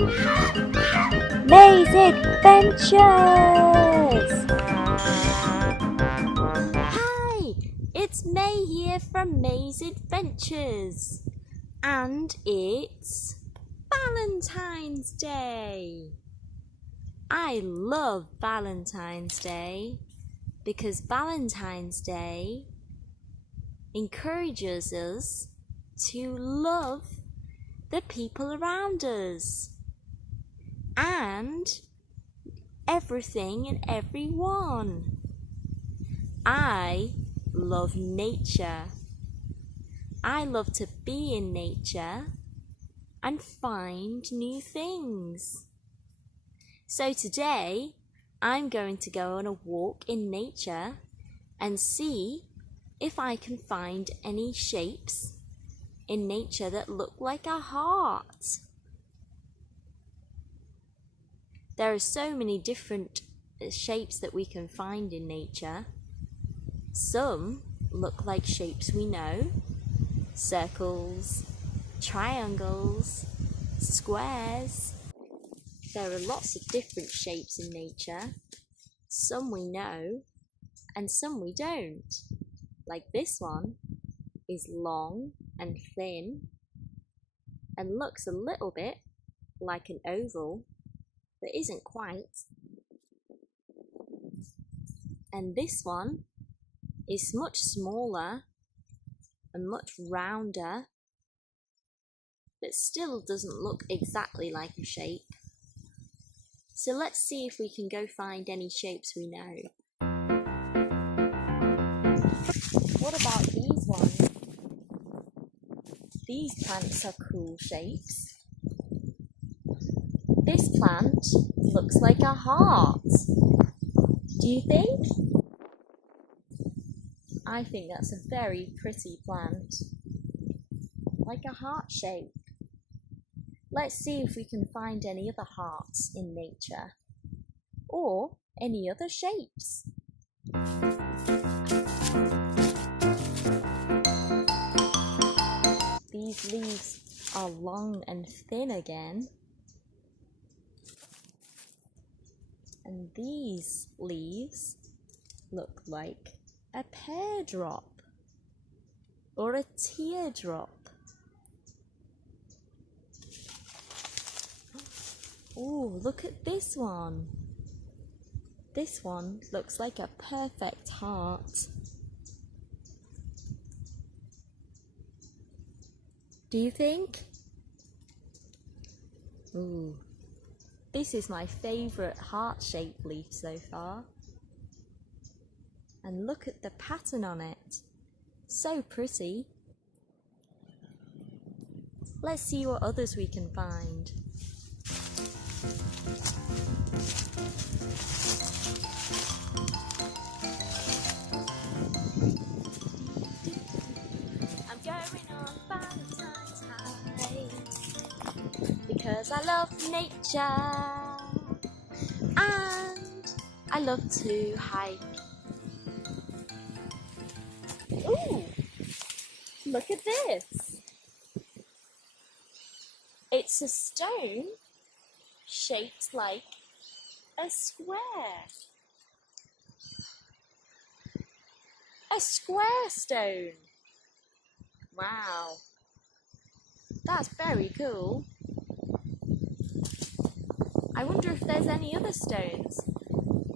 May's Adventures! Hi, it's May here from May's Adventures, and it's Valentine's Day. I love Valentine's Day because Valentine's Day encourages us to love the people around us and everything and everyone. I love nature. I love to be in nature and find new things. So today I'm going to go on a walk in nature and see if I can find any shapes in nature that look like a heart. There are so many different shapes that we can find in nature. Some look like shapes we know: circles, triangles, squares. There are lots of different shapes in nature. Some we know and some we don't. Like this one is long and thin and looks a little bit like an oval, but isn't quite. And this one is much smaller and much rounder, but still doesn't look exactly like a shape. So let's see if we can go find any shapes we know. What about these ones? These plants are cool shapes. This plant looks like a heart. Do you think? I think that's a very pretty plant, like a heart shape. Let's see if we can find any other hearts in nature, or any other shapes. These leaves are long and thin again. And these leaves look like a pear drop or a teardrop. Oh, look at this one. This one looks like a perfect heart. Do you think? Ooh, this is my favourite heart-shaped leaf so far. And look at the pattern on it. So pretty. Let's see what others we can find. I'm going on Valentine's High because I love nature and I love to hike. Ooh, look at this. It's a stone shaped like a square. A square stone. Wow, that's very cool. I wonder if there's any other stones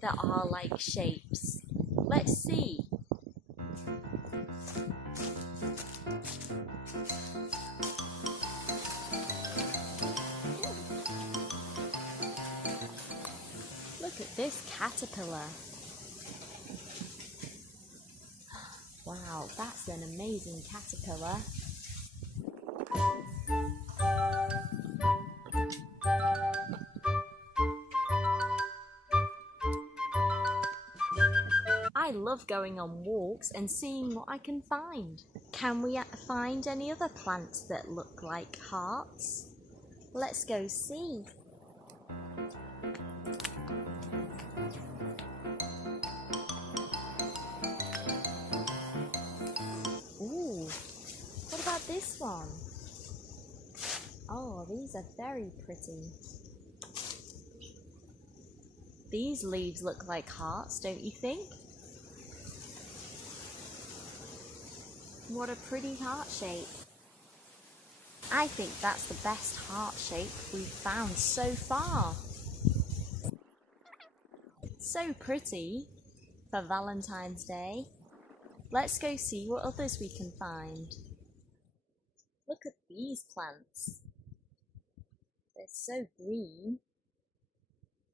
that are like shapes. Let's see. Look at this caterpillar. Wow, that's an amazing caterpillar. I love going on walks and seeing what I can find. Can we find any other plants that look like hearts? Let's go see. Ooh, what about this one? Oh, these are very pretty. These leaves look like hearts, don't you think? What a pretty heart shape. I think that's the best heart shape we've found so far. So pretty for Valentine's Day. Let's go see what others we can find. Look at these plants. They're so green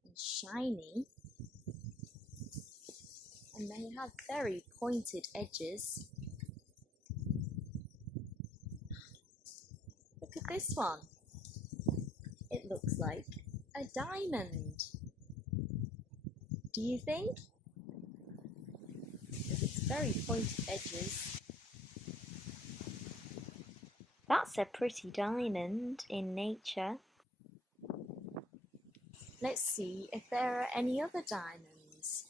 and shiny, and they have very pointed edges. Look at this one. It looks like a diamond. Do you think? Because it's very pointed edges. That's a pretty diamond in nature. Let's see if there are any other diamonds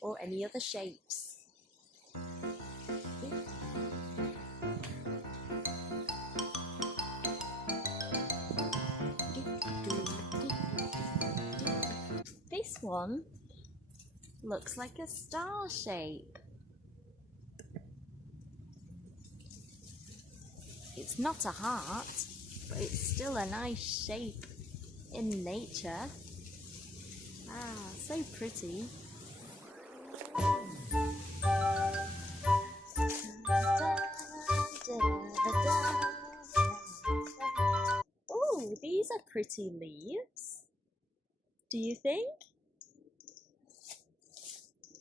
or any other shapes. This one looks like a star shape. It's not a heart, but it's still a nice shape in nature. Ah, so pretty. Oh, these are pretty leaves. Do you think?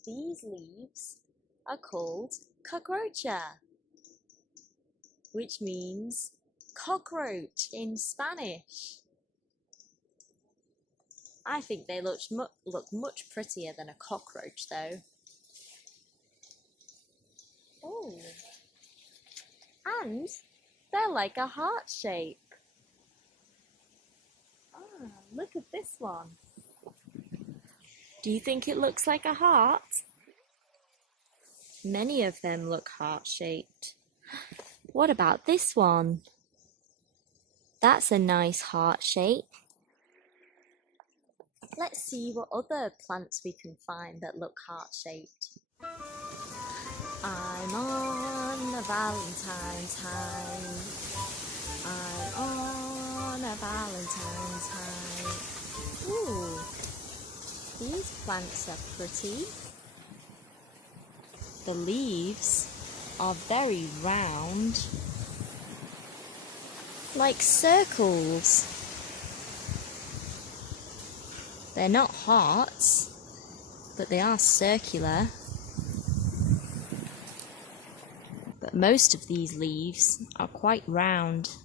These leaves are called cockroacha, which means cockroach in Spanish. I think they look much prettier than a cockroach though. Oh, and they're like a heart shape. Ah, look at this one. Do you think it looks like a heart? Many of them look heart-shaped. What about this one? That's a nice heart shape. Let's see what other plants we can find that look heart-shaped. I'm on a Valentine's high. I'm on a Valentine's high. Ooh, these plants are pretty. The leaves are very round, like circles. They're not hearts, but they are circular. But most of these leaves are quite round,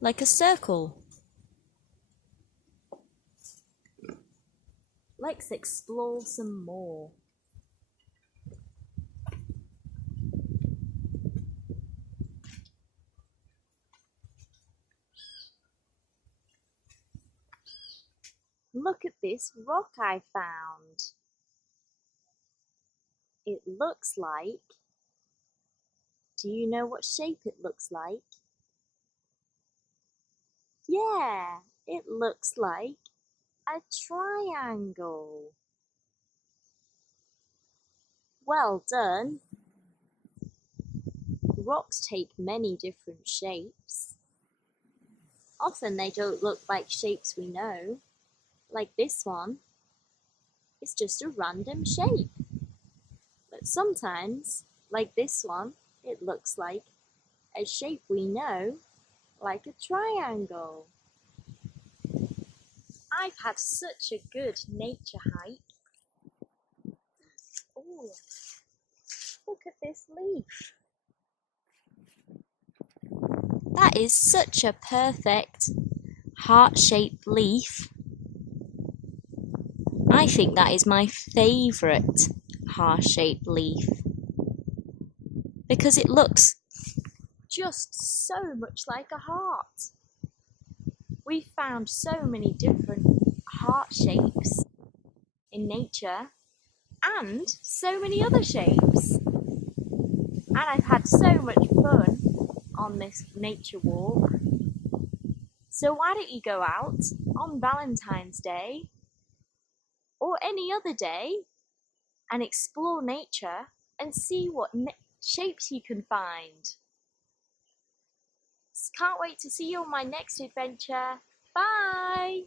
like a circle. Let's explore some more. Look at this rock I found. It looks like... Do you know what shape it looks like? Yeah, it looks like a triangle. Well done. Rocks take many different shapes. Often they don't look like shapes we know, like this one. It's just a random shape. But sometimes, like this one, it looks like a shape we know, like a triangle. I've had such a good nature hike. Oh, look at this leaf. That is such a perfect heart-shaped leaf. I think that is my favourite heart-shaped leaf because it looks just so much like a heart. We found so many different heart shapes in nature and so many other shapes. And I've had so much fun on this nature walk. So why don't you go out on Valentine's Day or any other day and explore nature and see what shapes you can find. Can't wait to see you on my next adventure. Bye!